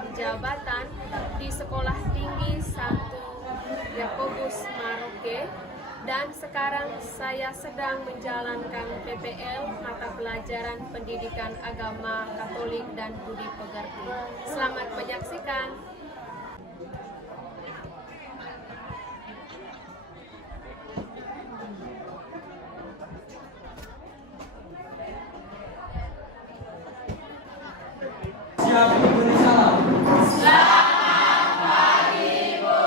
rangkap jabatan di Sekolah Tinggi 1 Yakobus Maroke, dan sekarang saya sedang menjalankan PPL mata pelajaran Pendidikan Agama Katolik dan Budi Pekerti. Selamat menyaksikan. Siap, beri salam. Selamat pagi, Bu.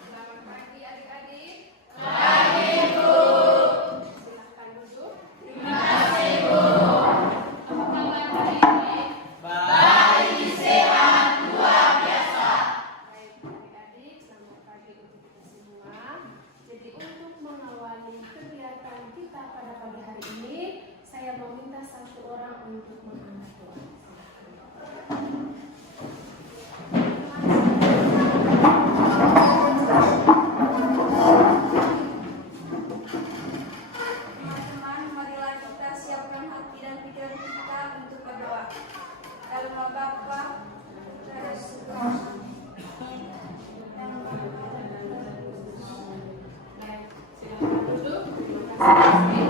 Selamat pagi adik-adik. Pagi, Bu. Silahkan duduk. Terima kasih, Bu. Apa kabar hari ini? Baik, sehat, luar biasa. Baik adik-adik, selamat pagi untuk kita semua. Jadi untuk mengawali kegiatan kita pada pagi hari ini, saya meminta satu orang untuk mengangkat doa. Teman-teman, marilah kita siapkan hati dan pikiran kita untuk berdoa. Dalam nama Bapa, Putra dan Roh Kudus. Baik, silakan duduk. Terima kasih.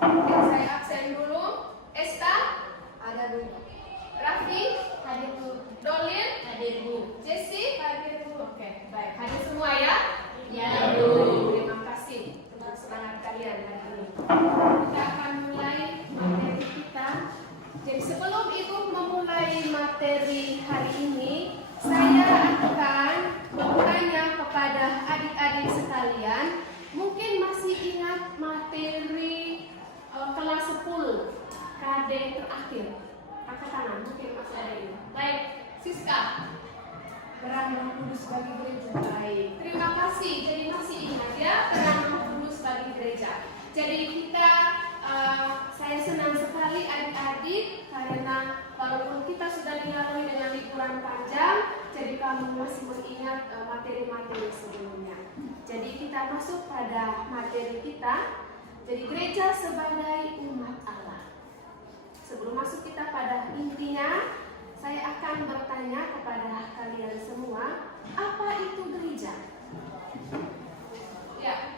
Oke, saya absen dulu. Esta, Ada dulu. Raffi, hadir Bu. Dolin, Hadir, Bu. Jessie, hadir Bu. Oke, baik. Hadir semua ya? Ya, Bu. Terima kasih untuk semangat kalian hari ini. Kita akan mulai materi kita. Jadi sebelum Ibu memulai materi hari ini, saya akan bertanya kepada adik-adik sekalian, mungkin masih ingat materi kelas 10 KD terakhir? Angkat tangan, mungkin masih ada ini. Baik, Siska. Peran Roh Kudus bagi gereja. Baik, terima kasih. Jadi masih ingat ya peran Roh Kudus bagi gereja. Jadi kita, saya senang sekali adik-adik karena walaupun kita sudah dilalui dengan liburan panjang, jadi kamu masih mengingat materi-materi sebelumnya. Jadi kita masuk pada materi kita. Jadi gereja sebagai umat Allah. Sebelum masuk kita pada intinya, saya akan bertanya kepada kalian semua, apa itu gereja? Ya.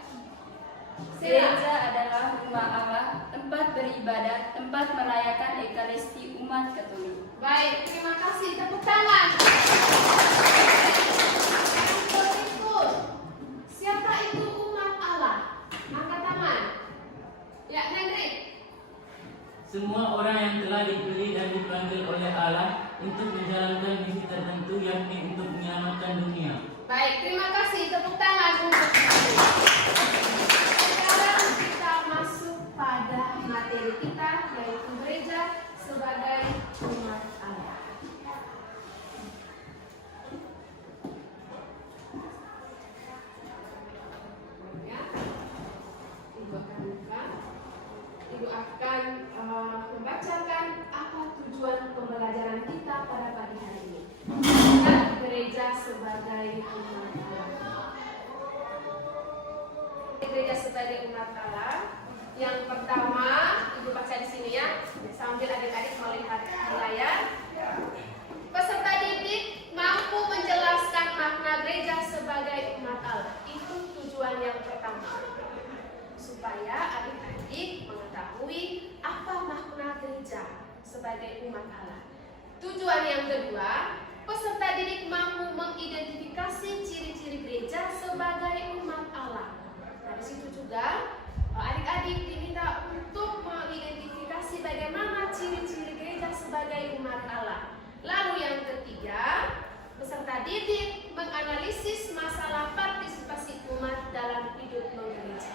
Gereja adalah rumah Allah, tempat beribadah, tempat merayakan ekaristi umat Katolik. Baik, terima kasih. Tepuk tangan. Yang berikut, siapa itu umat Allah? Angkat tangan. Ya, Nendri. Semua orang yang telah dipilih dan dipanggil oleh Allah untuk menjalankan misi tertentu, yakni untuk menyelamatkan dunia. Baik, terima kasih. Tepuk tangan untuk kami. Sekarang kita masuk pada materi kita, yaitu gereja sebagai umat Allah. Ya, Ibu akan buka. Ibu akan membacakan apa tujuan pembelajaran kita pada pagi hari ini. Dan gereja sebagai umat Allah. Gereja sebagai umat Allah. Yang pertama, Ibu baca di sini ya, sambil adik-adik melihat di layar. Peserta didik mampu menjelaskan makna gereja sebagai umat Allah. Itu tujuan yang pertama. Supaya adik-adik mengetahui apa makna gereja sebagai umat Allah. Tujuan yang kedua, peserta didik mampu mengidentifikasi ciri-ciri gereja sebagai umat Allah. Nah, di situ juga adik-adik diminta untuk mengidentifikasi bagaimana ciri-ciri gereja sebagai umat Allah. Lalu yang ketiga, peserta didik menganalisis masalah partisipasi umat dalam hidup menggereja.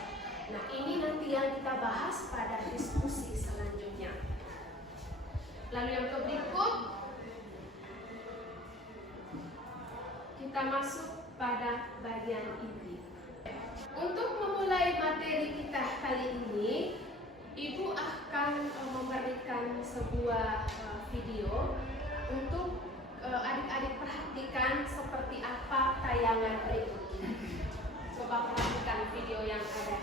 Nah, ini nanti yang kita bahas pada diskusi selanjutnya. Lalu yang berikut, kita masuk pada bagian inti. Untuk memulai materi kita kali ini, Ibu akan memberikan sebuah video untuk adik-adik perhatikan seperti apa tayangan berikut ini. Coba perhatikan video yang ada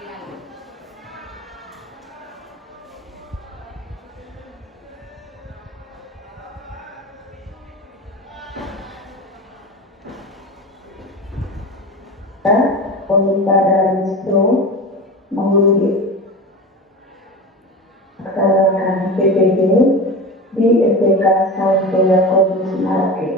di layar. daripada Wisnu mengunggih pelaksanaan PPG di STK Santo Yakobus Merauke.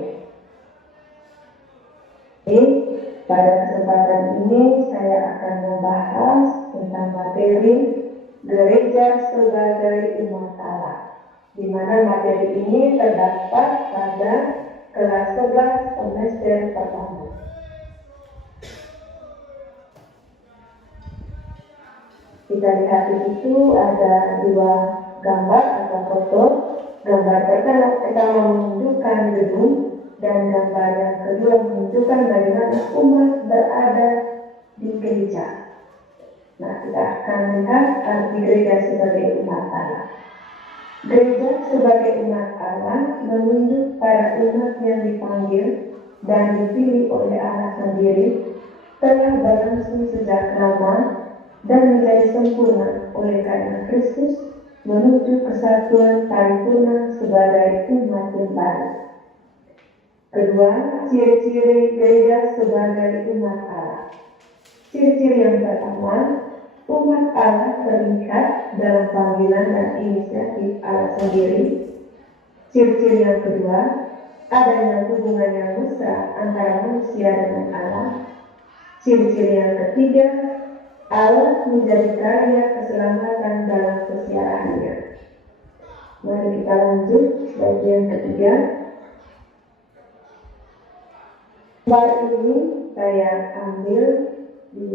Pada kesempatan ini saya akan membahas tentang materi gereja sebagai umat Allah, di mana materi ini terdapat pada kelas 11 semester pertama. Kita lihat di situ ada dua gambar atau foto. Gambar pertama menunjukkan gedung dan gambar yang kedua menunjukkan bagaimana umat berada di gereja. Nah, kita akan lihat arti gereja sebagai umat Allah. Gereja sebagai umat Allah menunjuk para umat yang dipanggil dan dipilih oleh Allah sendiri telah berlangsung sejak lama dan menjadi sempurna oleh karena Kristus menuju kesatuan paripurna sebagai umat yang baru. Kedua, ciri-ciri gereja sebagai umat Allah. Ciri-ciri yang pertama, umat Allah terlihat dalam panggilan dan inisiatif Allah sendiri. Ciri-ciri yang kedua, adanya hubungan yang mesra antara manusia dengan Allah. Ciri-ciri yang ketiga, Allah menjadi karya keselamatan dalam kesiarannya. Mari kita lanjut bagian ketiga. Gambar ini saya ambil di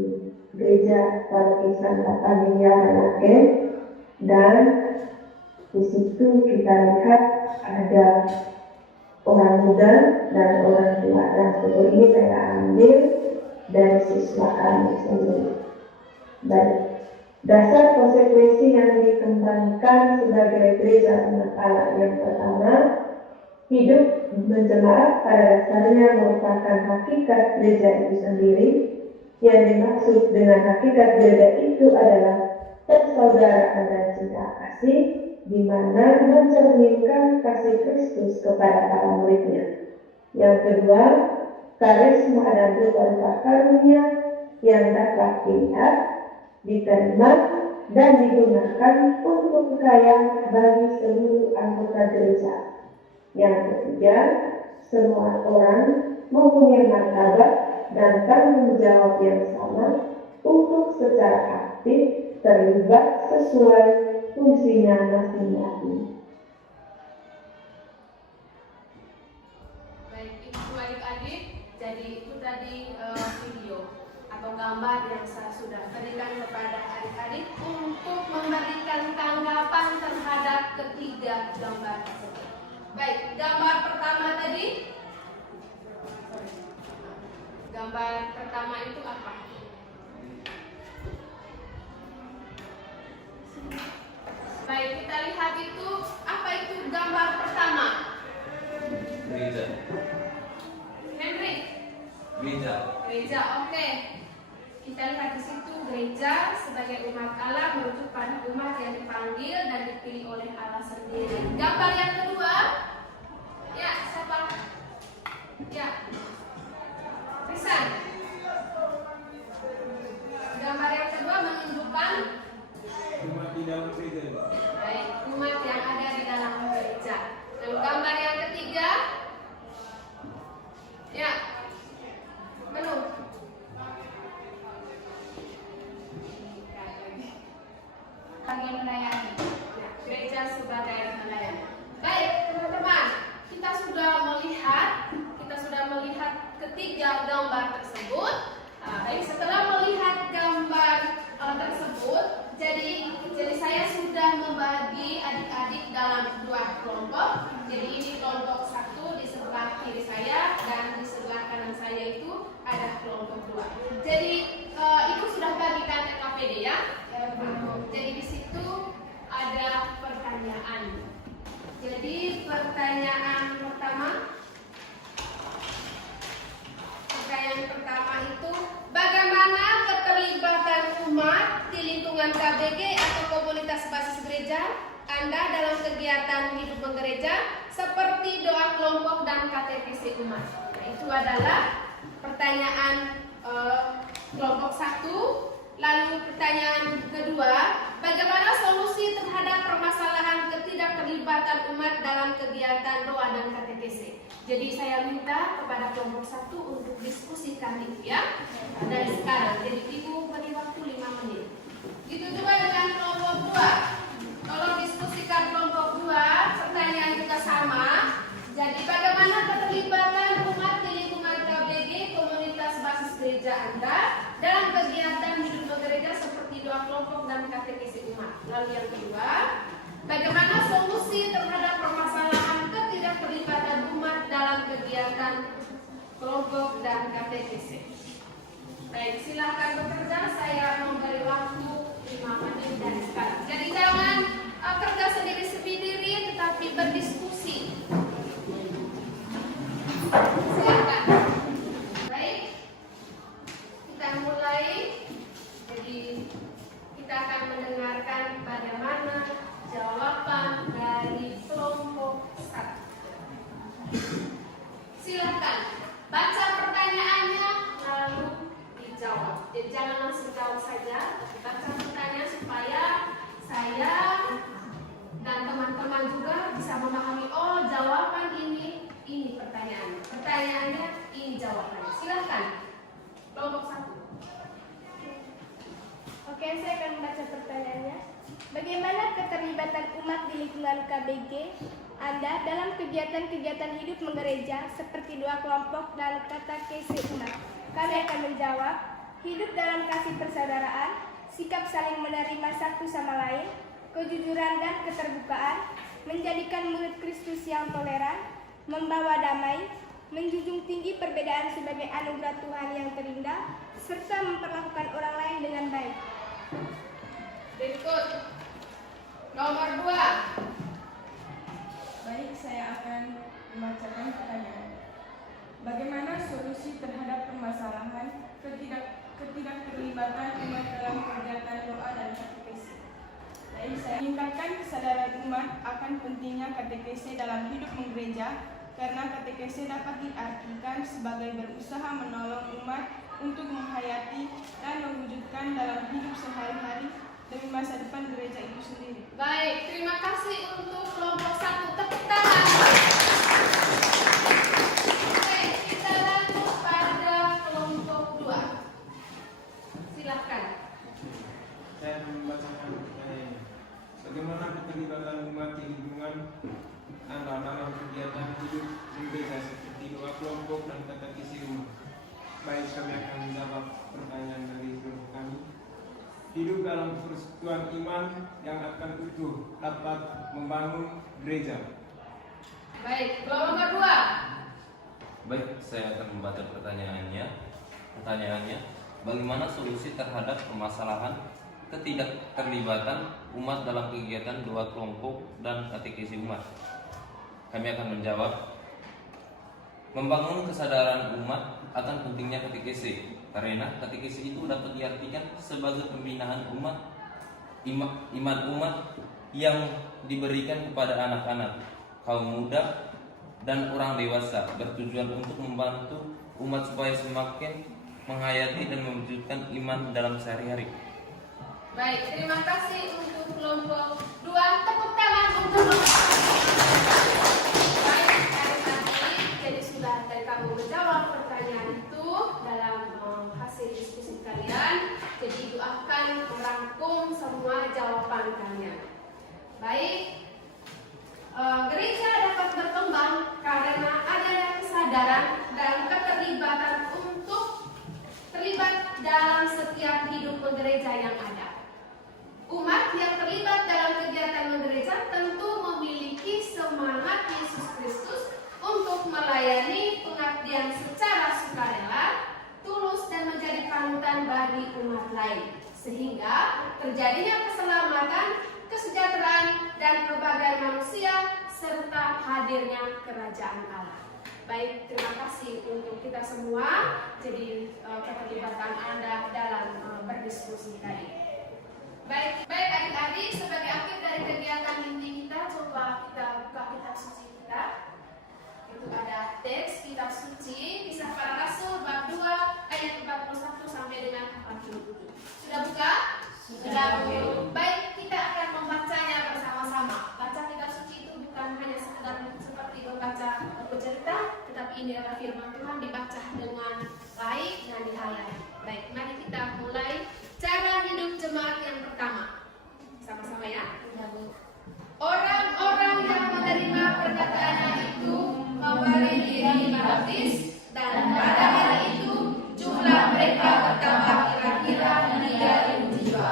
gereja Paroki Santa Familia Merauke, dan di situ kita lihat ada orang muda dan orang tua, dan foto ini saya ambil dari siswa kami sendiri. Baik, dasar konsekuensi yang dikembangkan sebagai gereja umat Allah yang pertama, hidup menjemaat pada dasarnya merupakan hakikat gereja itu sendiri. Yang dimaksud dengan hakikat gereja itu adalah persaudaraan dan cinta kasih, di mana mencerminkan kasih Kristus kepada para muridnya. Yang kedua, karisma dan rupa karunia yang dapat dilihat, diterima, dan digunakan untuk kekayaan bagi seluruh anggota gereja. Yang ketiga, semua orang mempunyai martabat dan tanggung jawab yang sama untuk secara aktif terlibat sesuai fungsinya masing-masing. Baik, ibu adik-adik, jadi itu tadi video atau gambar yang saya sudah berikan kepada adik-adik untuk memberikan tanggapan terhadap ketiga gambar tersebut. Baik, gambar pertama tadi. Gambar pertama itu apa? Baik, kita lihat itu apa itu gambar pertama? Gereja. Henry. Gereja. Gereja, oke. Kita lihat di situ gereja sebagai umat Allah merujuk pada umat yang dipanggil dan dipilih oleh Allah sendiri. Gambar yang kedua, ya siapa? Ya, Risan. Gambar yang kedua menunjukkan Umat di dalam gereja. baik, umat yang ada di dalam gereja. Dan gambar yang ketiga, ya, menu. Bagian melayani. Ya, gereja sebagai melayani. Baik, teman-teman, kita sudah melihat ketiga gambar tersebut. Baik, setelah melihat gambar tersebut, jadi saya sudah membagi adik-adik dalam dua kelompok. Jadi ini kelompok satu di sebelah kiri saya dan di sebelah kanan saya itu ada kelompok dua. Jadi itu sudah bagikan KPD ya. Jadi di situ ada pertanyaan. Jadi pertanyaan pertama itu bagaimana keterlibatan umat di lingkungan KBG atau komunitas basis gereja Anda dalam kegiatan hidup bergereja seperti doa kelompok dan KTPC umat. Nah, itu adalah pertanyaan kelompok 1. Lalu pertanyaan kedua, bagaimana solusi terhadap permasalahan ketidakterlibatan umat dalam kegiatan doa dan katekese? Jadi saya minta kepada kelompok 1 untuk diskusikan itu ya dari sekarang. Jadi Ibu beri waktu 5 menit. Itu juga dengan kelompok 2. Tolong diskusikan kelompok 2. Pertanyaan juga sama. Jadi bagaimana keterlibatan umat di lingkungan KBG komunitas basis gereja Anda dalam kegiatan hidup gereja seperti doa kelompok dan katekesi umat. Lalu yang kedua, bagaimana solusi terhadap permasalahan ketidakterlibatan umat dalam kegiatan kelompok dan katekesi. Baik, silakan bekerja. Saya memberi waktu 5 menit dari sekarang. Jadi jangan kerja sendiri-sendiri, tetapi berdiskusi. Silakan. Baik, kita mulai. Jadi kita akan mendengarkan bagaimana jawaban dari kelompok 1. Silakan baca pertanyaannya lalu dijawab. Jadi jangan langsung jawab saja, tapi baca pertanyaan supaya saya dan teman-teman juga bisa memahami. Oh, jawaban ini pertanyaannya. Pertanyaannya ini jawabannya. Silakan kelompok 1. Oke, saya akan membaca pertanyaannya. Bagaimana keterlibatan umat di lingkungan KBG Anda dalam kegiatan-kegiatan hidup menggereja seperti doa kelompok dan katekese umat? Kami akan menjawab, hidup dalam kasih persaudaraan, sikap saling menerima satu sama lain, kejujuran dan keterbukaan, menjadikan murid Kristus yang toleran, membawa damai, menjunjung tinggi perbedaan sebagai anugerah Tuhan yang terindah, serta memperlakukan orang lain dengan baik. Berikut nomor 2. Baik, saya akan membacakan pertanyaan. Bagaimana solusi terhadap permasalahan ketidakterlibatan umat dalam kegiatan doa dan katekese? Baik, saya meningkatkan kesadaran umat akan pentingnya katekese dalam hidup menggereja, karena katekese dapat diartikan sebagai berusaha menolong umat untuk menghayati dan mewujudkan dalam hidup sehari-hari demi masa depan gereja itu sendiri. Baik, terima kasih untuk kelompok 1. Tepuk tangan. Oke, kita lanjut pada kelompok 2. Silakan. Saya akan membacakan pertanyaannya. Bagaimana keterlibatan umat di lingkungan Anda dalam kegiatan hidup gereja seperti doa kelompok dan katekesi umat? Baik, kami akan menjawab pertanyaan dari kelompok kami. Hidup dalam persekutuan iman yang akan utuh dapat membangun gereja. Baik, kelompok 2. Baik, saya akan membaca pertanyaannya. Bagaimana solusi terhadap permasalahan ketidakterlibatan umat dalam kegiatan doa kelompok dan katekesi umat? Kami akan menjawab, membangun kesadaran umat akan pentingnya katekese, karena katekese itu dapat diartikan sebagai pembinaan iman umat yang diberikan kepada anak-anak, kaum muda, dan orang dewasa, bertujuan untuk membantu umat supaya semakin menghayati dan mewujudkan iman dalam sehari-hari. Baik, terima kasih untuk kelompok 2. Tepuk tangan untuk baik, dari tadi jadi sudah dari kamu menjawab pertanyaan itu dalam hasil diskusi kalian. Jadi Ibu akan merangkum semua jawaban kalian. Baik, gereja dapat berkembang karena adanya kesadaran dan keterlibatan untuk terlibat dalam setiap hidup gereja yang ada. Umat yang terlibat dalam kegiatan gereja tentu memiliki semangat Yesus Kristus untuk melayani pengabdian secara sukarela, tulus dan menjadi panutan bagi umat lain, sehingga terjadinya keselamatan, kesejahteraan dan kebahagiaan manusia serta hadirnya kerajaan Allah. Baik, terima kasih untuk kita semua. Jadi keterlibatan Anda dalam berdiskusi tadi. Baik adik-adik, sebagai akhir dari kegiatan inti kita, coba kita buka kitab suci kita. Itu ada teks kitab suci Kisah Para Rasul bab 2 ayat 41 sampai dengan ini adalah firman Tuhan dibaca dengan baik dan dihayati. Baik, mari kita mulai cara hidup jemaat yang pertama. Sama-sama ya. Orang-orang yang menerima perkataannya itu memberi diri dibaptis, dan pada hari itu jumlah mereka bertambah kira-kira 3.000 jiwa.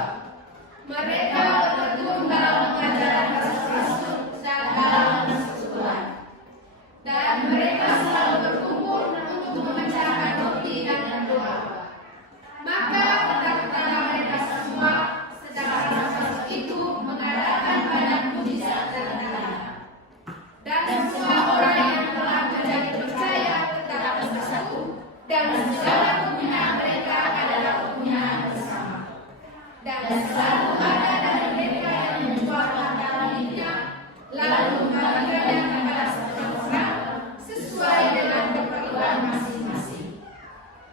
Mereka bertekun dalam pengajaran Rasul-Rasul dan dalam persekutuan. Dan mereka selalu berkumpul untuk memecahkan roti dan berdoa. Maka kata-kata mereka semua secara Rasul itu mengadakan banyak mujizat dan tanda. Dan semua orang yang telah menjadi percaya tetap bersatu, dan segala kepunyaan mereka adalah kepunyaan bersama. Dan selalu ada dari mereka yang menjual harta miliknya, lalu membagikannya kepada semua orang sesuai dengan keperluan masing-masing.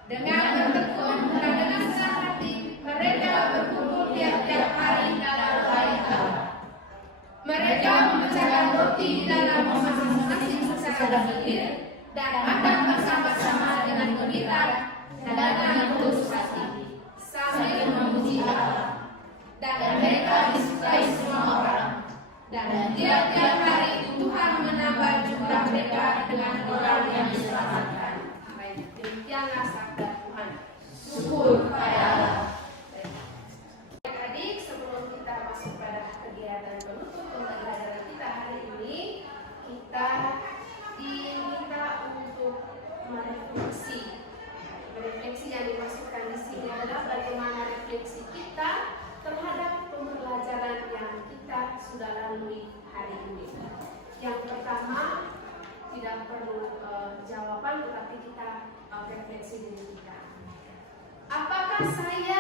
Dengan bertekun dan dengan senang hati, mereka berkumpul tiap-tiap hari dalam bait Allah. Mereka memecahkan roti di dalam rumah masing-masing secara bergilir dan makan bersama-sama dengan gembira dan dengan tulus hati, sambil memuji Allah. Dan mereka disukai semua orang. Dan tiap-tiap hari Tuhan menambah jumlah mereka dengan orang yang diselamatkan. Baik, demikianlah sabda Tuhan. Syukur kepada Allah. Adik-adik, sebelum kita masuk pada kegiatan penutup pembelajaran kita hari ini, kita diminta untuk merefleksi. Refleksi yang dimasukkan di sini adalah bagaimana refleksi kita terhadap pembelajaran yang kita sudah lalui hari ini. Yang pertama, tidak perlu jawaban, tetapi kita refleksi diri kita. Apakah saya